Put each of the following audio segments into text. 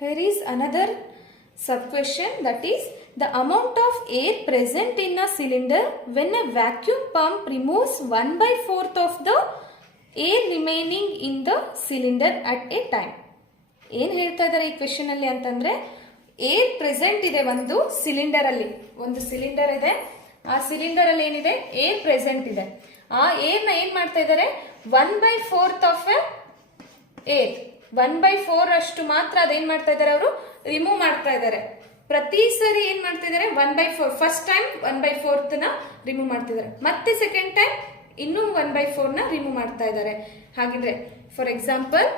Here is another sub question, that is the amount of air present in a cylinder when a vacuum pump removes 1/4 of the air remaining in the cylinder at a time. ಏನು ಹೇಳ್ತಾ ಇದ್ದಾರೆ ಈ question ಅಲ್ಲಿ ಅಂತಂದ್ರೆ air present ಇದೆ ಒಂದು cylinder ಅಲ್ಲಿ, ಒಂದು ಸಿಲಿಂಡರ್ ಇದೆ, ಆ ಸಿಲಿಂಡರ್ ಅಲ್ಲಿ ಏನಿದೆ ಏರ್ ಪ್ರೆಸೆಂಟ್ ಇದೆ. ಆ ಏರ್ ನ ಏನ್ ಮಾಡ್ತಾ ಇದ್ದಾರೆ 1/4 ಆಫ್ ಏರ್, 1/4 ಅಷ್ಟು ಮಾತ್ರ ಅದೇನ್ ಮಾಡ್ತಾ ಇದ್ದಾರೆ ಅವರು ರಿಮೂವ್ ಮಾಡ್ತಾ ಇದ್ದಾರೆ. ಪ್ರತಿ ಸರಿ ಏನ್ ಮಾಡ್ತಾ ಇದ್ದಾರೆ 1/4, ಫಸ್ಟ್ ಟೈಮ್ 1/4 ನ ರಿಮೂವ್ ಮಾಡ್ತಿದ್ದಾರೆ, ಮತ್ತೆ ಸೆಕೆಂಡ್ ಟೈಮ್ ಇನ್ನೂ 1/4 ನ ರಿಮೂವ್ ಮಾಡ್ತಾ ಇದ್ದಾರೆ. ಹಾಗಿದ್ರೆ for example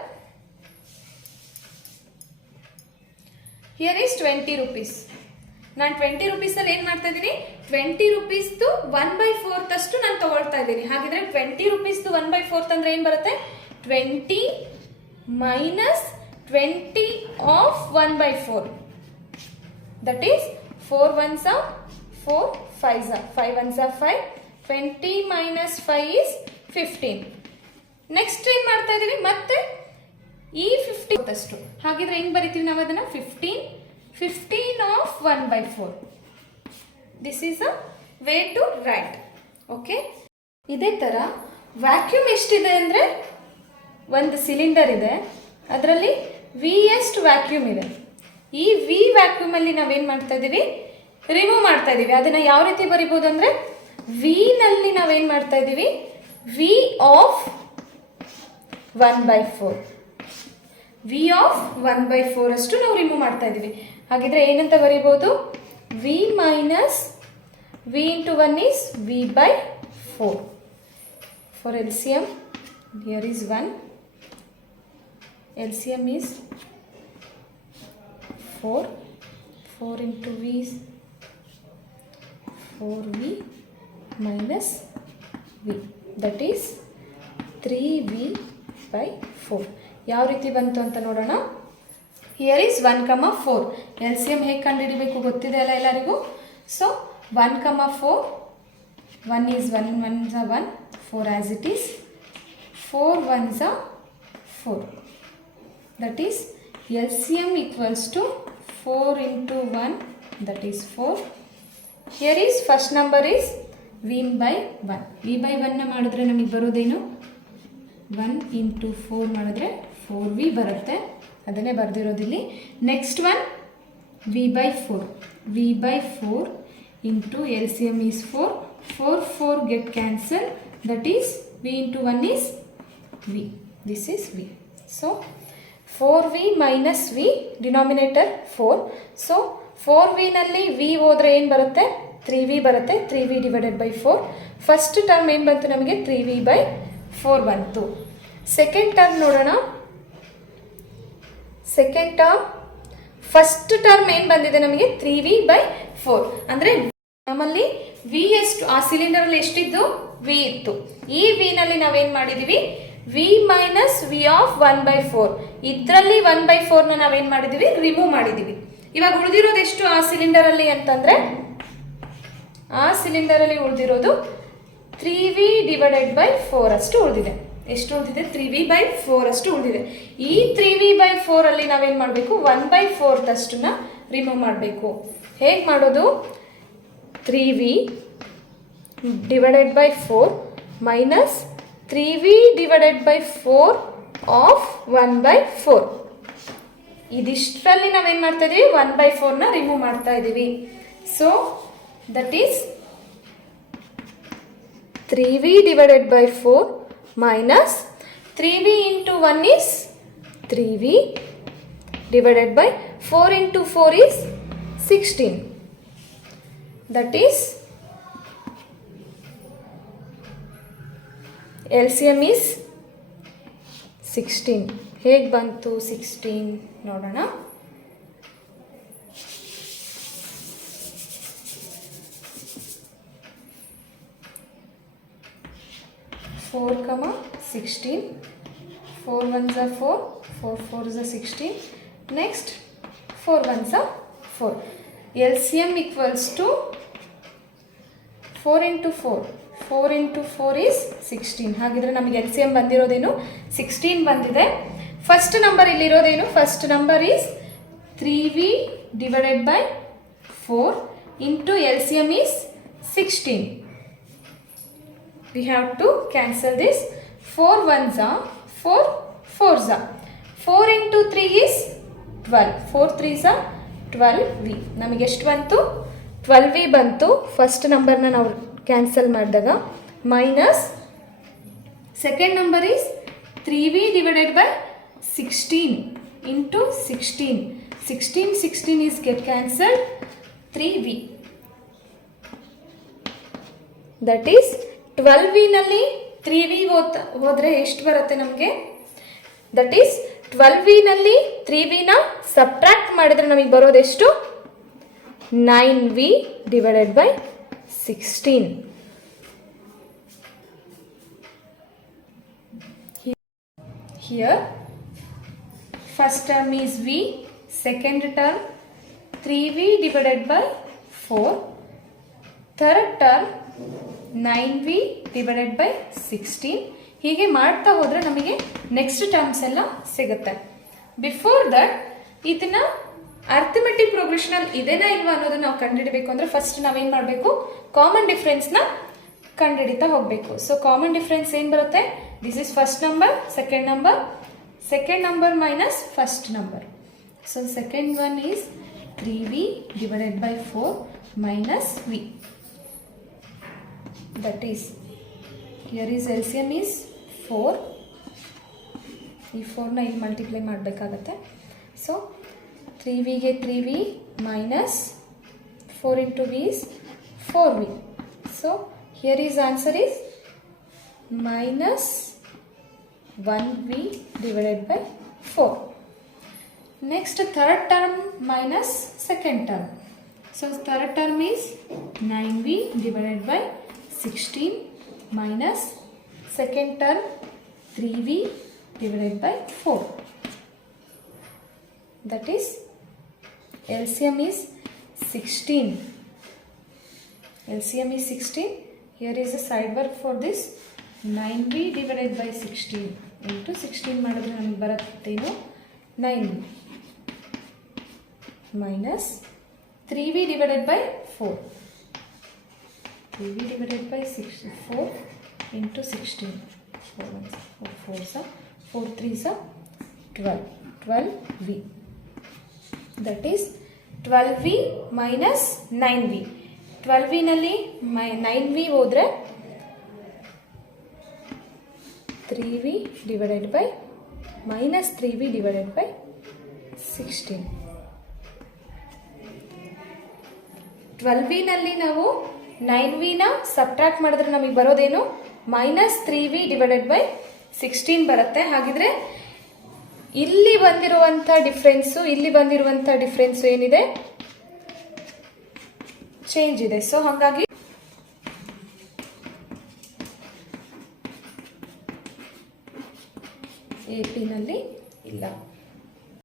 here is 20 rupees. ನಾನು 20 rupees ಅಲ್ಲಿ ಏನ್ ಮಾಡ್ತಾ ಇದ್ದೀನಿ 20 rupees 1/4 ಅಷ್ಟು ನಾನು ತಗೊಳ್ತಾ ಇದ್ದೀನಿ. ಹಾಗಿದ್ರೆ 20 rupees 1/4 ಅಂದ್ರೆ ಏನ್ ಬರುತ್ತೆ 20 minus 20 of 1/4, that is 4 ones are 4, 5s are 5 ones are 5, 20 minus 5 is 15. Next ಏನ್ ಮಾಡ್ತಾ ಇದೀವಿ ಮತ್ತೆ ಈ 50 ಅಷ್ಟು. ಹಾಗಿದ್ರೆ ಹೆಂಗ್ ಬರಿತೀವಿ ನಾವು ಅದನ್ನ 15 of 1/4. This is a way to write. Okay, ಇದೇ ತರ ವ್ಯಾಕ್ಯೂಮ್ ಎಷ್ಟಿದೆ ಅಂದ್ರೆ ಒಂದು ಸಿಲಿಂಡರ್ ಇದೆ, ಅದರಲ್ಲಿ ವಿ ಎಷ್ಟು ವ್ಯಾಕ್ಯೂಮ್ ಇದೆ. ಈ ವಿ ವ್ಯಾಕ್ಯೂಮ್ ಅಲ್ಲಿ ನಾವೇನ್ ಮಾಡ್ತಾ ಇದೀವಿ ರಿಮೂವ್ ಮಾಡ್ತಾ ಇದೀವಿ. ಅದನ್ನ ಯಾವ ರೀತಿ ಬರಿಬಹುದು ಅಂದ್ರೆ ವಿ ನಲ್ಲಿ ನಾವೇನ್ ಮಾಡ್ತಾ ಇದೀವಿ ವಿ ಆಫ್ 1/4, ವಿ ಆಫ್ 1/4 ಅಷ್ಟು ನಾವು ರಿಮೂವ್ ಮಾಡ್ತಾ ಇದೀವಿ. ಹಾಗಿದ್ರೆ ಏನಂತ ಬರೀಬಹುದು V minus V into 1 is v/4. For LCM here is 1, LCM is 4 into v is 4v minus v, that is 3v/4. ಯಾವ ರೀತಿ ಬಂತು ಅಂತ ನೋಡೋಣ. Here is 1, 4. LCM ಹೇಗೆ ಕಂಡುಹಿಡಿಬೇಕು ಗೊತ್ತಿದೆ ಅಲ್ಲ ಎಲ್ಲರಿಗೂ. So 1, 4, 1 is 1, 1s are 1, 4 as it is, 4 1s are 4, that is LCM equals to 4 into 1, that is 4. Here is first number is v/1. v/1 ನ ಮಾಡಿದ್ರೆ ನಮಗೆ ಬರೋದೇನು 1 into 4 ಮಾಡಿದ್ರೆ 4v ಬರುತ್ತೆ, ಅದನ್ನೇ ಬರೆದಿರೋದಿಲ್ಲಿ. Next one v/4, v/4 into LCM is 4, 4 get cancel, that is v into 1 is v, this is v. So 4v minus v, denominator 4. So 4v ನಲ್ಲಿ v ಹೋದ್ರೆ ಏನು ಬರುತ್ತೆ 3v ಬರುತ್ತೆ, 3v divided by 4. First term ಏನು ಬಂತು ನಮಗೆ 3v/4 ಬಂತು. Second term ನೋಡೋಣ. ಸೆಕೆಂಡ್ ಟರ್ಮ್ ಫಸ್ಟ್ ಟರ್ಮ್ ಏನು ಬಂದಿದೆ ನಮಗೆ 3v/4. ಅಂದರೆ ನಮ್ಮಲ್ಲಿ ವಿ ಎಷ್ಟು ಆ ಸಿಲಿಂಡರ್ ಅಲ್ಲಿ ಎಷ್ಟಿದ್ದು ವಿ ಇತ್ತು. ಈ ವಿ ನಲ್ಲಿ ನಾವೇನ್ ಮಾಡಿದೀವಿ ವಿ ಮೈನಸ್ ವಿ ಆಫ್ 1/4. ಇದರಲ್ಲಿ 1/4 ನ ನಾವೇನ್ ಮಾಡಿದೀವಿ ರಿಮೂವ್ ಮಾಡಿದೀವಿ. ಇವಾಗ ಉಳಿದಿರೋದು ಎಷ್ಟು ಆ ಸಿಲಿಂಡರ್ ಅಲ್ಲಿ ಅಂತಂದ್ರೆ ಆ ಸಿಲಿಂಡರ್ ಅಲ್ಲಿ ಉಳಿದಿರೋದು 3v divided by 4 ಅಷ್ಟು ಉಳಿದಿದೆ. ಎಷ್ಟು ಉಳಿದಿದೆ 3v/4 ಅಷ್ಟು ಉಳಿದಿದೆ. ಈ 3v/4 ಅಲ್ಲಿ ನಾವೇನ್ ಮಾಡಬೇಕು 1/4 ಅಷ್ಟನ್ನ ರಿಮೂವ್ ಮಾಡಬೇಕು. ಹೇಗೆ ಮಾಡೋದು 3v divided by 4 minus 3v divided by 4 of 1/4. ಇದಿಷ್ಟರಲ್ಲಿ ನಾವೇನ್ ಮಾಡ್ತಾ ಇದೀವಿ 1/4 ನ ರಿಮೂವ್ ಮಾಡ್ತಾ ಇದೀವಿ. So that is 3v divided by 4 minus 3v into 1 is 3v divided by 4 into 4 is 16. That is LCM is 16. ಹೇಗೆ ಬಂತು 16 ನೋಡೋಣ. 4, 16, 4 1s are 4, 4 4s are 16. Next 4 1s are 4. LCM equals to 4 into 4. 4 into 4 is 16. ಹಾಗಿದ್ರೆ ನಮಗೆ LCM ಬಂದಿರೋದೇನು 16 ಬಂದಿದೆ. First number ಇಲ್ಲಿರೋದೇನು first number is 3v divided by 4 into LCM is 16. We have to cancel this. 4 ones are 4 fours are 4 into 3 is 12. 4 3s are 12v. ನಮಗೆ ಎಷ್ಟು ಬಂತು? 12v ಬಂತು. First ನಂಬರ್ನ ನಾವು ಕ್ಯಾನ್ಸಲ್ ಮಾಡಿದಾಗ minus second number is 3v divided by 16 into 16. 16 is get cancelled. 3v. That is 12v ನಲ್ಲಿ 3v ಹೋದರೆ ಎಷ್ಟು ಬರುತ್ತೆ ನಮಗೆ? ದಟ್ ಈಸ್ 12v ನಲ್ಲಿ 3v ನ ಸಬ್ಟ್ರಾಕ್ಟ್ ಮಾಡಿದ್ರೆ ನಮಗೆ ಬರೋದೆಷ್ಟು? 9v divided by 16. Here first term is v, second term 3v divided by 4, third term 9v divided by 16. ಹೀಗೆ ಮಾಡ್ತಾ ಹೋದರೆ ನಮಗೆ ನೆಕ್ಸ್ಟ್ ಟರ್ಮ್ಸ್ ಎಲ್ಲ ಸಿಗುತ್ತೆ. ಬಿಫೋರ್ ದಟ್ ಇದನ್ನ ಅರ್ಥಮೆಟಿಕ್ ಪ್ರೋಗ್ರೆಷನಲ್ಲಿ ಇದೇನಾ ಇಲ್ವಾ ಅನ್ನೋದನ್ನ ನಾವು ಕಂಡುಹಿಡಬೇಕು ಅಂದರೆ ಫಸ್ಟ್ ನಾವೇನು ಮಾಡಬೇಕು? ಕಾಮನ್ ಡಿಫ್ರೆನ್ಸ್ನ ಕಂಡುಹಿಡಿತಾ ಹೋಗಬೇಕು. ಸೊ ಕಾಮನ್ ಡಿಫ್ರೆನ್ಸ್ ಏನು ಬರುತ್ತೆ? This is first number, second number minus first number. So second one is 3v divided by 4 minus v. That is, here is LCM is 4. ಈ 4ನ ಇಲ್ಲಿ ಮಲ್ಟಿಪ್ಲೈ ಮಾಡಬೇಕಾಗತ್ತೆ. ಸೊ 3vಗೆ 3v minus 4 into v is 4v. So here is answer is minus 1v divided by 4. Next third term minus second term. So third term is 9v divided by 16 minus second term 3v divided by 4. That is LCM is 16. LCM is 16. Here is a side work for this. 9v divided by 16 into 16 ಮಾಡಿದ್ರೆ ನಮಗೆ ಬರುತ್ತೇನು? 9v minus 3v divided by 4. 3v divided by 4 into 16. 4 4s are 4 3s are 12v. That is 12v minus 9v. 12v ನಲ್ಲಿ 9v ಹೋದರೆ 3v divided by minus 3v divided by 16. 12v ನಲ್ಲಿ ನಾವು 9v ನ subtract ಮಾಡಿದ್ರೆ ನಮಗೆ ಬರೋದೇನು? Minus 3v divided by 16 ಬರುತ್ತೆ. ಹಾಗಿದ್ರೆ ಇಲ್ಲಿ ಬಂದಿರುವಂಥ ಡಿಫ್ರೆನ್ಸು ಏನಿದೆ? ಚೇಂಜ್ ಇದೆ. ಸೊ ಹಾಗಾಗಿ AP ನಲ್ಲಿ ಇಲ್ಲ.